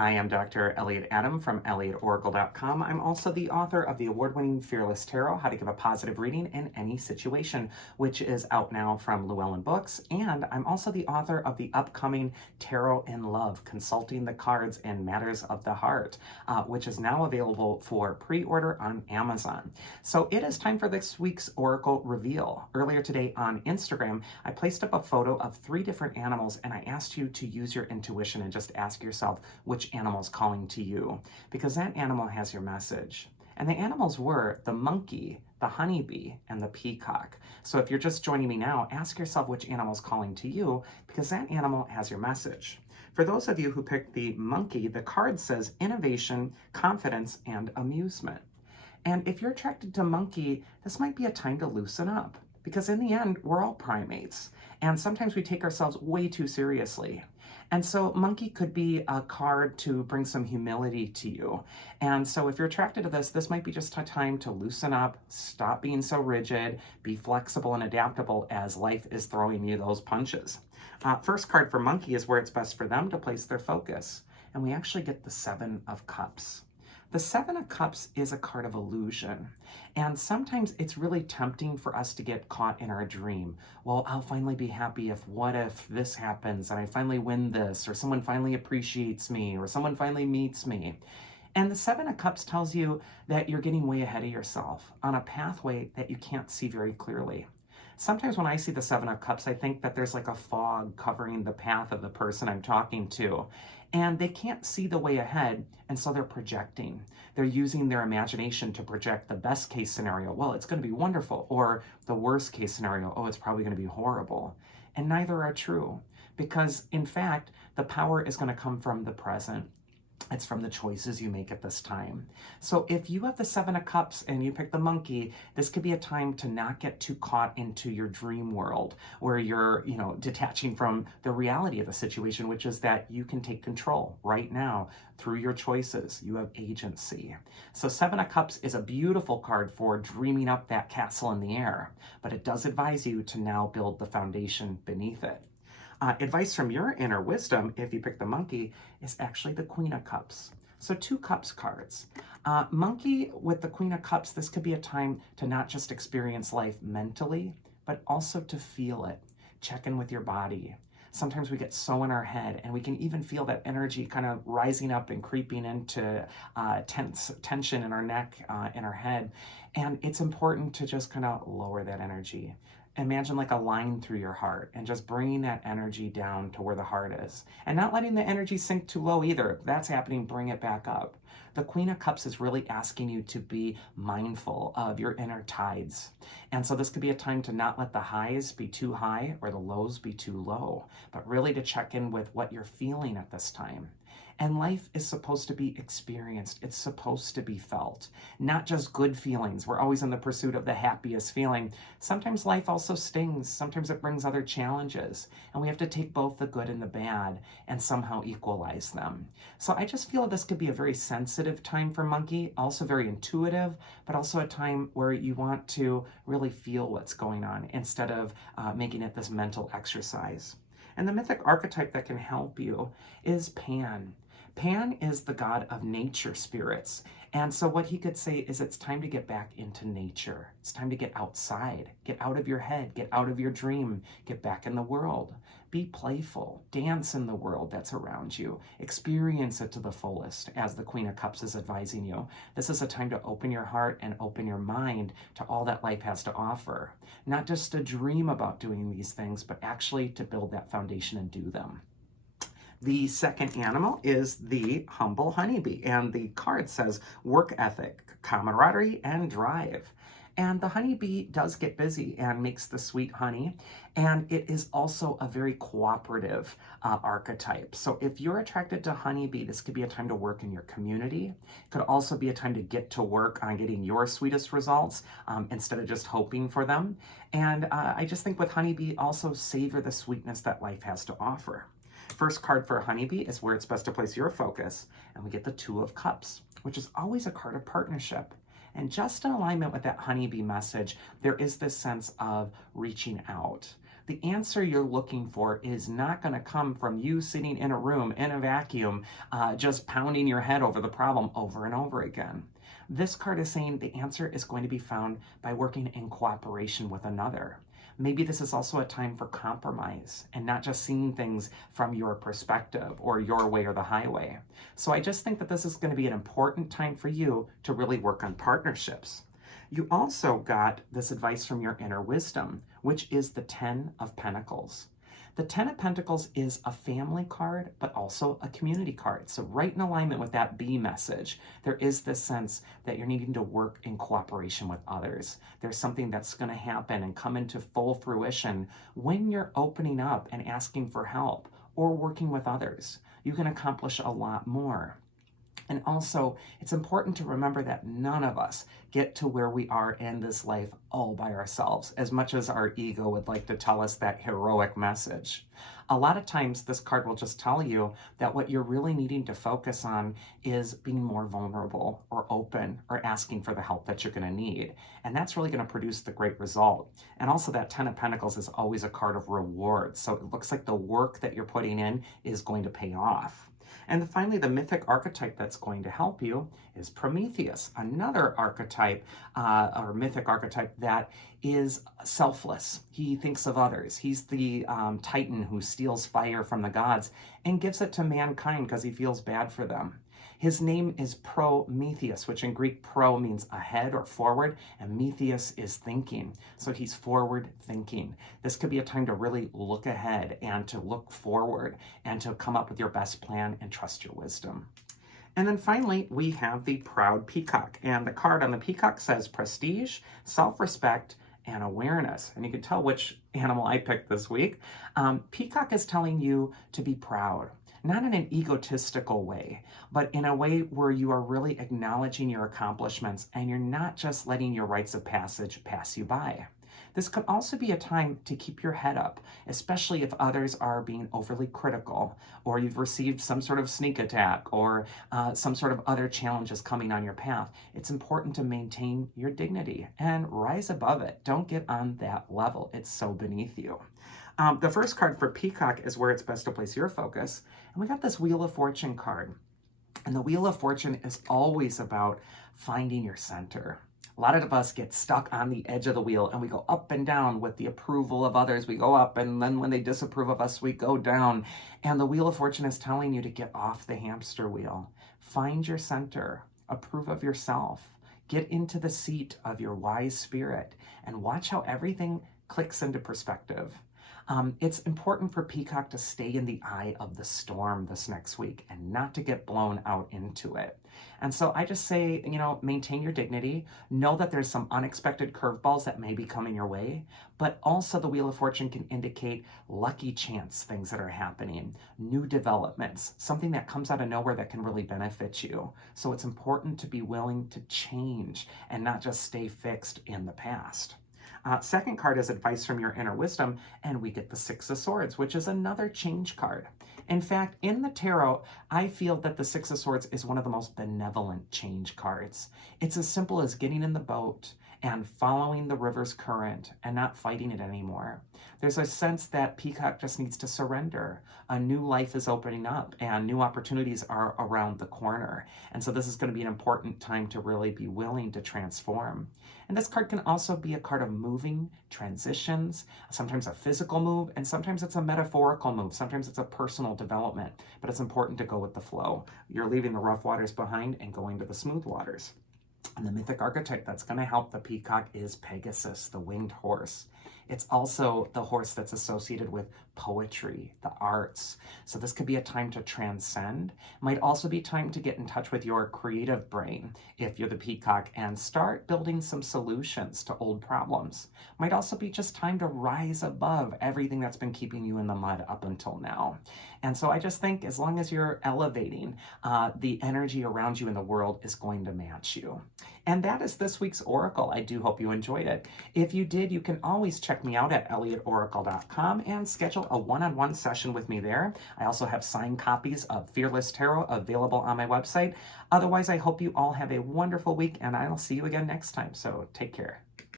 Hi, I'm Dr. Elliot Adam from ElliotOracle.com. I'm also the author of the award-winning Fearless Tarot, How to Give a Positive Reading in Any Situation, which is out now from Llewellyn Books. And I'm also the author of the upcoming Tarot in Love, Consulting the Cards in Matters of the Heart, which is now available for pre-order on Amazon. So it is time for this week's Oracle Reveal. Earlier today on Instagram, I placed up a photo of 3 different animals, and I asked you to use your intuition and just ask yourself which animal is calling to you, because that animal has your message. And the animals were the monkey, the honeybee, and the peacock. So if you're just joining me now, ask yourself which animal is calling to you, because that animal has your message. For those of you who picked the monkey, the card says innovation, confidence, and amusement. And if you're attracted to monkey, this might be a time to loosen up, because in the end, we're all primates. And sometimes we take ourselves way too seriously. And so monkey could be a card to bring some humility to you. And so if you're attracted to this, this might be just a time to loosen up, stop being so rigid, be flexible and adaptable as life is throwing you those punches. First card for monkey is where it's best for them to place their focus. And we actually get the 7 of Cups. The 7 of Cups is a card of illusion, and sometimes it's really tempting for us to get caught in our dream. Well, I'll finally be happy what if this happens and I finally win this, or someone finally appreciates me, or someone finally meets me. And the 7 of Cups tells you that you're getting way ahead of yourself on a pathway that you can't see very clearly. Sometimes when I see the 7 of Cups, I think that there's like a fog covering the path of the person I'm talking to. And they can't see the way ahead, and so they're projecting. They're using their imagination to project the best case scenario. Well, it's going to be wonderful. Or the worst case scenario. Oh, it's probably going to be horrible. And neither are true. Because, in fact, the power is going to come from the present. It's from the choices you make at this time. So if you have the 7 of Cups and you pick the monkey, this could be a time to not get too caught into your dream world where you're, detaching from the reality of the situation, which is that you can take control right now through your choices. You have agency. So 7 of Cups is a beautiful card for dreaming up that castle in the air, but it does advise you to now build the foundation beneath it. Advice from your inner wisdom, if you pick the monkey, is actually the Queen of Cups. So 2 Cups cards. Monkey with the Queen of Cups, this could be a time to not just experience life mentally, but also to feel it. Check in with your body. Sometimes we get so in our head, and we can even feel that energy kind of rising up and creeping into tension in our neck, in our head. And it's important to just kind of lower that energy. Imagine like a line through your heart and just bringing that energy down to where the heart is. And not letting the energy sink too low either. If that's happening, bring it back up. The Queen of Cups is really asking you to be mindful of your inner tides. And so this could be a time to not let the highs be too high or the lows be too low, but really to check in with what you're feeling at this time. And life is supposed to be experienced. It's supposed to be felt, not just good feelings. We're always in the pursuit of the happiest feeling. Sometimes life also stings. Sometimes it brings other challenges. And we have to take both the good and the bad and somehow equalize them. So I just feel this could be a very sensitive time for monkey, also very intuitive, but also a time where you want to really feel what's going on instead of making it this mental exercise. And the mythic archetype that can help you is Pan. Pan is the god of nature spirits. And so what he could say is it's time to get back into nature. It's time to get outside, get out of your head, get out of your dream, get back in the world. Be playful, dance in the world that's around you, experience it to the fullest, as the Queen of Cups is advising you. This is a time to open your heart and open your mind to all that life has to offer. Not just to dream about doing these things, but actually to build that foundation and do them. The second animal is the humble honeybee, and the card says work ethic, camaraderie, and drive. And the honeybee does get busy and makes the sweet honey, and it is also a very cooperative archetype. So if you're attracted to honeybee, this could be a time to work in your community. It could also be a time to get to work on getting your sweetest results instead of just hoping for them. And I just think with honeybee, also savor the sweetness that life has to offer. First card for honeybee is where it's best to place your focus, and we get the 2 of Cups, which is always a card of partnership. And just in alignment with that honeybee message, there is this sense of reaching out. the answer you're looking for is not going to come from you sitting in a room in a vacuum, just pounding your head over the problem over and over again. This card is saying the answer is going to be found by working in cooperation with another. Maybe this is also a time for compromise and not just seeing things from your perspective or your way or the highway. So I just think that this is going to be an important time for you to really work on partnerships. You also got this advice from your inner wisdom, which is the 10 of Pentacles. The 10 of Pentacles is a family card, but also a community card. So right in alignment with that B message, there is this sense that you're needing to work in cooperation with others. There's something that's going to happen and come into full fruition when you're opening up and asking for help or working with others. You can accomplish a lot more. And also, it's important to remember that none of us get to where we are in this life all by ourselves, as much as our ego would like to tell us that heroic message. A lot of times, this card will just tell you that what you're really needing to focus on is being more vulnerable or open or asking for the help that you're going to need. And that's really going to produce the great result. And also, that 10 of Pentacles is always a card of reward. So it looks like the work that you're putting in is going to pay off. And finally, the mythic archetype that's going to help you is Prometheus, another archetype or mythic archetype that is selfless. He thinks of others. He's the Titan who steals fire from the gods and gives it to mankind because he feels bad for them. His name is Prometheus, which in Greek, pro means ahead or forward, and Metheus is thinking. So he's forward thinking. This could be a time to really look ahead and to look forward and to come up with your best plan and trust your wisdom. And then finally, we have the Proud Peacock. And the card on the Peacock says prestige, self-respect, and awareness. And you can tell which animal I picked this week. Peacock is telling you to be proud. Not in an egotistical way, but in a way where you are really acknowledging your accomplishments and you're not just letting your rites of passage pass you by. This could also be a time to keep your head up, especially if others are being overly critical, or you've received some sort of sneak attack, or some sort of other challenges coming on your path. It's important to maintain your dignity and rise above it. Don't get on that level. It's so beneath you. The first card for Peacock is where it's best to place your focus. And we got this Wheel of Fortune card. And the Wheel of Fortune is always about finding your center. A lot of us get stuck on the edge of the wheel and we go up and down with the approval of others. We go up, and then when they disapprove of us, we go down. And the Wheel of Fortune is telling you to get off the hamster wheel. Find your center. Approve of yourself. Get into the seat of your wise spirit and watch how everything clicks into perspective. It's important for Peacock to stay in the eye of the storm this next week and not to get blown out into it. And so I just say, maintain your dignity. Know that there's some unexpected curveballs that may be coming your way, but also the Wheel of Fortune can indicate lucky chance things that are happening, new developments, something that comes out of nowhere that can really benefit you. So it's important to be willing to change and not just stay fixed in the past. Second card is advice from your inner wisdom, and we get the Six of Swords, which is another change card. In fact, in the tarot, I feel that the Six of Swords is one of the most benevolent change cards. It's as simple as getting in the boat and following the river's current and not fighting it anymore. There's a sense that Peacock just needs to surrender. A new life is opening up and new opportunities are around the corner. And so this is going to be an important time to really be willing to transform. And this card can also be a card of moving, transitions, sometimes a physical move, and sometimes it's a metaphorical move. Sometimes it's a personal development, but it's important to go with the flow. You're leaving the rough waters behind and going to the smooth waters. And the mythic archetype that's going to help the Peacock is Pegasus, the winged horse. It's also the horse that's associated with poetry, the arts. So this could be a time to transcend. Might also be time to get in touch with your creative brain if you're the Peacock and start building some solutions to old problems. Might also be just time to rise above everything that's been keeping you in the mud up until now. And so I just think as long as you're elevating, the energy around you in the world is going to match you. And that is this week's Oracle. I do hope you enjoyed it. If you did, you can always check me out at elliotoracle.com and schedule a one-on-one session with me there. I also have signed copies of Fearless Tarot available on my website. Otherwise, I hope you all have a wonderful week, and I'll see you again next time. So take care.